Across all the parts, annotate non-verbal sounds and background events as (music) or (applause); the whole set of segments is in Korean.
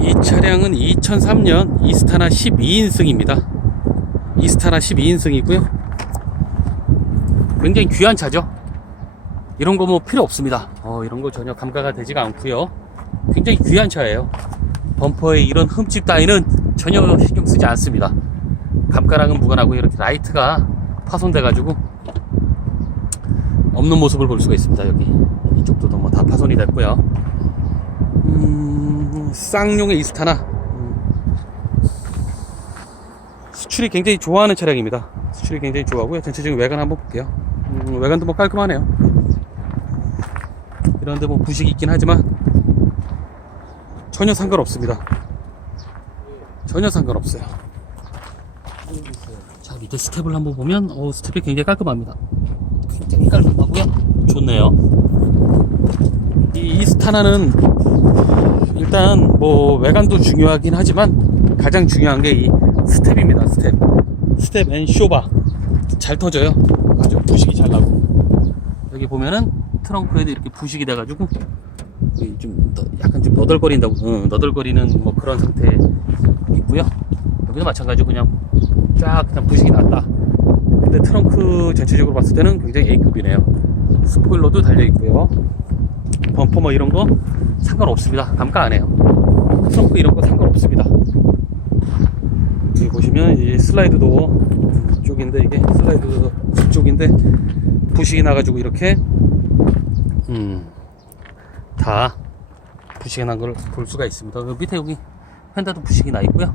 이 차량은 2003년 이스타나 12인승입니다. 이스타나 12인승이고요. 굉장히 귀한 차죠. 이런 거 뭐 필요 없습니다. 어, 이런 거 전혀 감가가 되지가 않고요. 굉장히 귀한 차예요. 범퍼에 이런 흠집 따위는 전혀 신경 쓰지 않습니다. 감가랑은 무관하고 이렇게 라이트가 파손돼가지고 없는 모습을 볼 수가 있습니다. 여기 이쪽도 뭐 다 파손이 됐고요. 음, 쌍용의 이스타나 음, 수출이 굉장히 좋아하는 차량입니다. 수출이 굉장히 좋아하고요. 전체적인 외관 한번 볼게요. 음, 외관도 뭐 깔끔하네요. 이런데 뭐 부식이 있긴 하지만 전혀 상관없습니다. 전혀 상관없어요. 자 밑에 스텝을 한번 보면 어, 스텝이 굉장히 깔끔합니다. 굉장히 깔끔하고요. 좋네요. 이 이스타나는 일단 뭐 외관도 중요하긴 하지만 가장 중요한 게 이 스텝입니다. 스텝. 스텝 앤 쇼바 잘 터져요. 아주 부식이 잘 나고 여기 보면은 트렁크에도 이렇게 부식이 돼가지고 좀 너- 약간 좀 너덜거린다고 응, 너덜거리는 뭐 그런 상태 있고요. 여기도 마찬가지로 그냥 쫙 그냥 부식이 났다. 근데 트렁크 전체적으로 봤을 때는 굉장히 A급이네요. 스포일러도 달려 있고요. 범퍼 뭐 이런 거 상관없습니다. 감가 안 해요. 트렁크 이런 거 상관없습니다. 여기 보시면 이 슬라이드도 쪽인데 이게 슬라이드 쪽인데 부식이 나가지고 이렇게 음다 부식이 난 걸 볼 수가 있습니다. 그 밑에 여기 펜다도 부식이 나 있고요.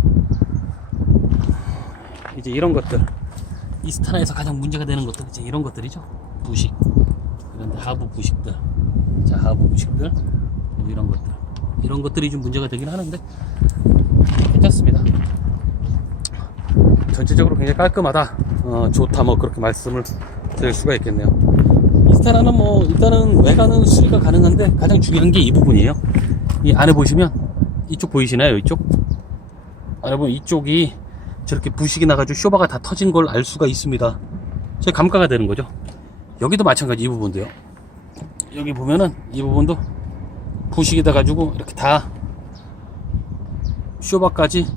이제 이런 것들 이스타나에서 가장 문제가 되는 것들 이제 이런 것들이죠. 부식 이런 하부 부식들 자 하부 부식들 뭐 이런 것들 이런 것들이 좀 문제가 되긴 하는데 괜찮습니다. 전체적으로 굉장히 깔끔하다, 어, 좋다, 뭐 그렇게 말씀을 드릴 수가 있겠네요. 이스타나는 뭐 일단은 외관은 수리가 가능한데 가장 중요한 게 이 부분이에요. 이 안에 보시면 이쪽 보이시나요? 이쪽 안에 보면 이쪽이 저렇게 부식이 나가지고 쇼바가 다 터진 걸 알 수가 있습니다. 제 감가가 되는 거죠. 여기도 마찬가지 이 부분도요. 여기 보면은 이 부분도 부식이 돼가지고 이렇게 다 쇼바까지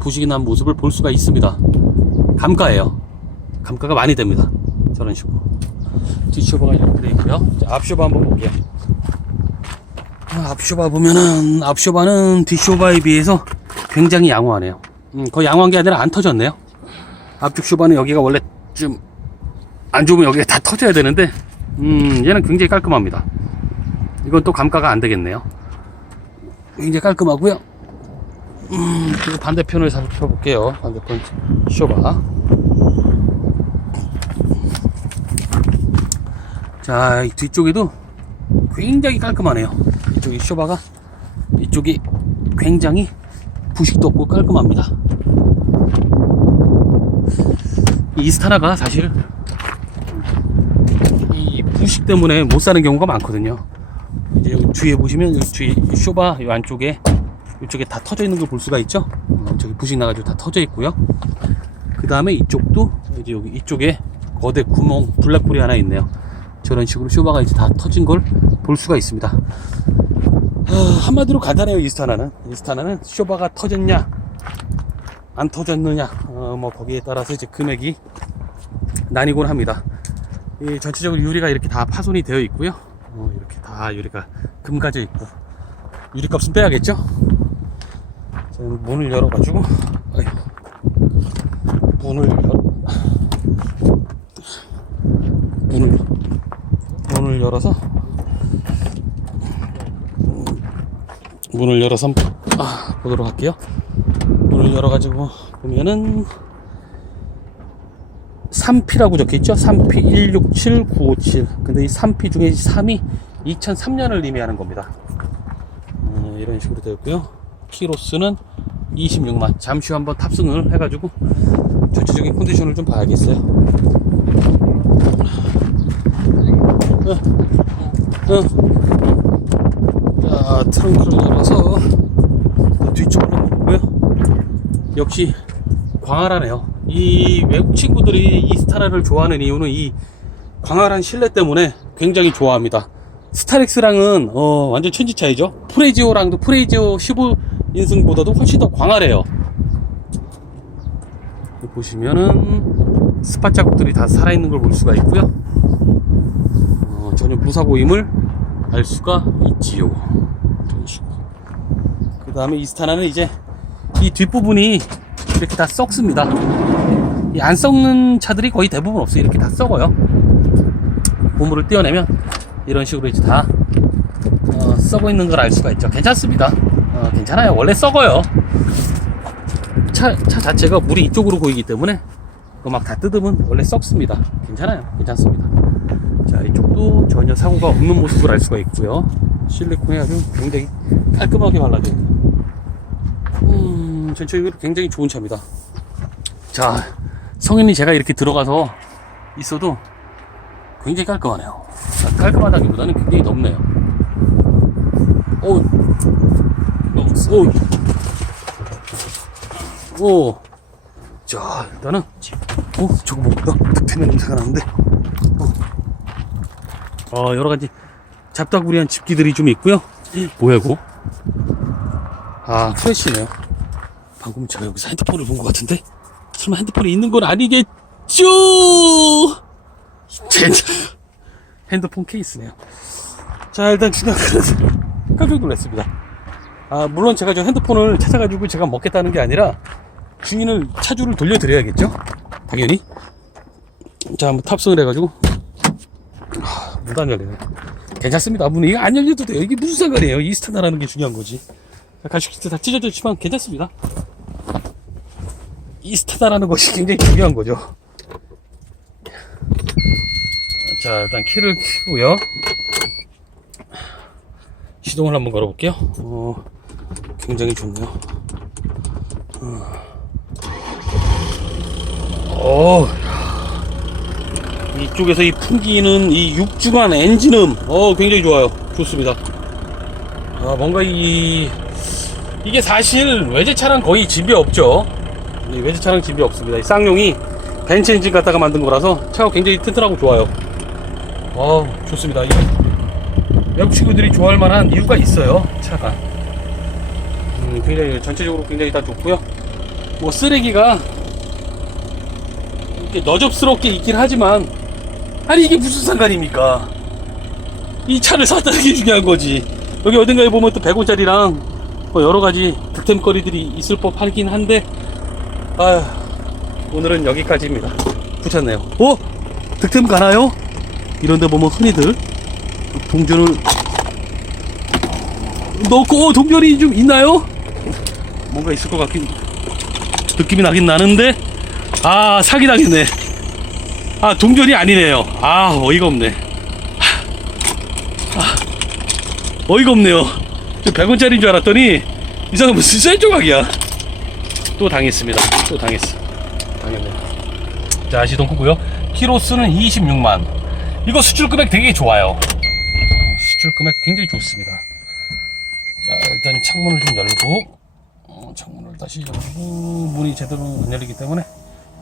부식이 난 모습을 볼 수가 있습니다. 감가예요. 감가가 많이 됩니다. 저런 식으로. 뒷쇼바가 이렇게 되어 있고요. 자, 앞쇼바 한번 볼게요. 아, 앞쇼바 보면은 앞쇼바는 뒷쇼바에 비해서 굉장히 양호하네요. 음, 거의 양호한 게 아니라 안 터졌네요. 앞쪽 쇼바는 여기가 원래 좀 안 좋으면 여기가 다 터져야 되는데 음, 얘는 굉장히 깔끔합니다. 이건 또 감가가 안 되겠네요. 굉장히 깔끔하고요. 음, 그리고 반대편을 살펴볼게요. 반대편 쇼바. 자, 이 뒤쪽에도 굉장히 깔끔하네요. 이쪽이 쇼바가 이쪽이 굉장히 부식도 없고 깔끔합니다. 이 이스타나가 사실 이 부식 때문에 못 사는 경우가 많거든요. 이제 여기 뒤에 보시면 여기 뒤에 이 쇼바 이 안쪽에 이쪽에 다 터져 있는 걸 볼 수가 있죠. 어, 저기 부식 나가지고 다 터져 있고요. 그 다음에 이쪽도 이제 여기 이쪽에 거대 구멍 블랙홀이 하나 있네요. 저런 식으로 쇼바가 이제 다 터진 걸 볼 수가 있습니다. 아, 한마디로 간단해요 이스타나는 이스타나는 쇼바가 터졌냐 안 터졌느냐 어, 뭐 거기에 따라서 이제 금액이 나뉘곤 합니다. 이 전체적으로 유리가 이렇게 다 파손이 되어 있고요. 다 유리가 금가져 있고 유리값은 빼야겠죠. 자, 문을 열어가지고 문을 열어 문을 문을 열어서 문을 열어서 아, 보도록 할게요. 문을 열어가지고 보면은 3P라고 적혀있죠? 3P 167957 근데 이 3P 중에 3이 2003년을 의미하는 겁니다. 어, 이런 식으로 되어 있고요. 키로수는 26만. 잠시 후 한번 탑승을 해가지고 전체적인 컨디션을 좀 봐야겠어요. 어, 어. 자, 트렁크를 열어서 뒤쪽을 한번 보고요. 역시 광활하네요. 이 외국 친구들이 이 스타라를 좋아하는 이유는 이 광활한 실내 때문에 굉장히 좋아합니다. 스타렉스랑은 어, 완전 천지 차이죠. 프레지오랑도 프레지오 15인승보다도 훨씬 더 광활해요. 보시면은 스팟 자국들이 다 살아있는 걸 볼 수가 있고요. 어, 전혀 무사고임을 알 수가 있지요. 그 다음에 이스타나는 이제 이 뒷부분이 이렇게 다 썩습니다. 이안 썩는 차들이 거의 대부분 없어요. 이렇게 다 썩어요. 고무를 떼어내면 이런 식으로 이제 다 어, 썩어 있는 걸 알 수가 있죠. 괜찮습니다. 어, 괜찮아요. 원래 썩어요. 차, 차 자체가 물이 이쪽으로 보이기 때문에 그거 막다 뜯으면 원래 썩습니다. 괜찮아요. 괜찮습니다. 자, 이쪽도 전혀 사고가 없는 모습을 알 수가 있고요. 실리콘이 아주 굉장히 깔끔하게 발라져 있네요. 음, 전체적으로 굉장히 좋은 차입니다. 자, 성인이 제가 이렇게 들어가서 있어도 굉장히 깔끔하네요. 자, 깔끔하다기보다는 굉장히 넓네요. 오, 오, 오. 자, 일단은, 오, 저거 뭔가 득템의 냄새가 나는데, 어, 어, 여러 가지 잡다구리한 집기들이 좀 있고요. 뭐야, 이거? 아, 프레쉬네요. 방금 제가 여기서 핸드폰을 본 것 같은데? 설마 핸드폰이 있는 건 아니겠죠? 젠장. 핸드폰 케이스네요. 자, 일단 중요한 것은 (laughs) 깜짝 놀랐습니다. 아, 물론 제가 저 핸드폰을 찾아가지고 제가 먹겠다는 게 아니라 주인을 차주를 돌려드려야겠죠? 당연히. 자, 한번 탑승을 해가지고. 아, 문도 안 열리네. 괜찮습니다. 문이 안 열려도 돼요. 이게 무슨 상관이에요. 이스타나라는 게 중요한 거지. 자, 가죽 다 찢어졌지만 괜찮습니다. 이스타다라는 것이 굉장히 중요한 거죠. 자, 일단 키를 켜고요. 시동을 한번 걸어볼게요. 어, 굉장히 좋네요. 어, 야. 이쪽에서 이 풍기는 이 육중한 엔진음, 어, 굉장히 좋아요. 좋습니다. 아, 뭔가 이, 이게 사실 외제차랑 거의 집이 없죠. 이 외제차랑 집이 없습니다. 이 쌍용이 벤츠 엔진 갖다가 만든 거라서 차가 굉장히 튼튼하고 좋아요. 어, 좋습니다. 이 외국 친구들이 좋아할 만한 이유가 있어요. 차가. 음, 굉장히 전체적으로 굉장히 다 좋고요. 뭐 쓰레기가 이렇게 너접스럽게 있긴 하지만 아니 이게 무슨 상관입니까? 이 차를 샀다는 게 중요한 거지. 여기 어딘가에 보면 또 100원짜리랑 뭐 여러 가지 득템거리들이 있을 법하긴 한데 아 오늘은 여기까지입니다. 붙였네요. 어? 득템 가나요? 이런데 보면 흔히들 동전을 넣고 어, 동전이 좀 있나요? 뭔가 있을 것 같긴 느낌이 나긴 나는데 아 사기 당했네. 아 동전이 아니네요. 아 어이가 없네. 아, 어이가 없네요. 100원짜리인 줄 알았더니 이상한 무슨 쇠 조각이야. 또 당했습니다. 또 당했어. 당했네. 자, 시동 끄고요. 키로수는 26만. 이거 수출 금액 되게 좋아요. 어, 수출 금액 굉장히 좋습니다. 자, 일단 창문을 좀 열고, 어, 창문을 다시 열고, 문이 제대로 안 열리기 때문에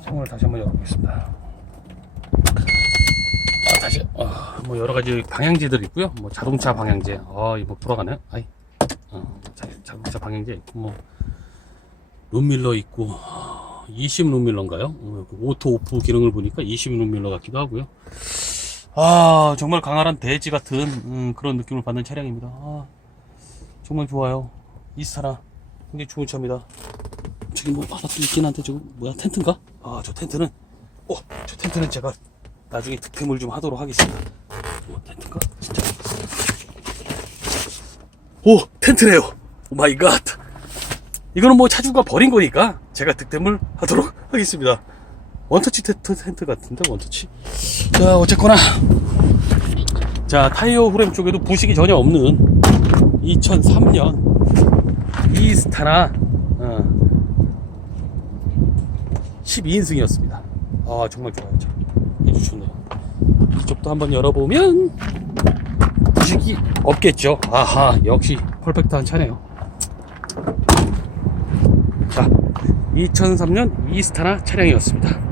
창문을 다시 한번 열어보겠습니다. 아, 다시, 어, 뭐 여러 가지 방향제들 있고요. 뭐 자동차 방향제. 아, 이거 돌아가네. 아이. 어, 자, 자동차 방향제 있고, 뭐, 룸밀러 있고 20 룸밀러인가요? 어, 그 오토 오프 기능을 보니까 20 룸밀러 같기도 하고요. 아 정말 강활한 대지 같은 음, 그런 느낌을 받는 차량입니다. 아, 정말 좋아요. 이스타나 굉장히 좋은 차입니다. 저기 뭐 하나 또 있긴 한데 저거 뭐야 텐트인가? 아 저 텐트는 어 저 텐트는 제가 나중에 득템을 좀 하도록 하겠습니다. 뭐 텐트인가? 진짜 오 텐트네요. 오 마이 갓. 이거는 뭐 차주가 버린 거니까 제가 득템을 하도록 하겠습니다. 원터치 텐트, 텐트 같은데 원터치. 자 어쨌거나 자 타이어 후렘 쪽에도 부식이 전혀 없는 2003년 이스타나 어, 12인승이었습니다. 아 정말 좋아요. 차. 아주 좋네요. 이쪽도 한번 열어보면 부식이 없겠죠. 아하 역시 퍼펙트한 차네요. 자, 2003년 이스타나 차량이었습니다.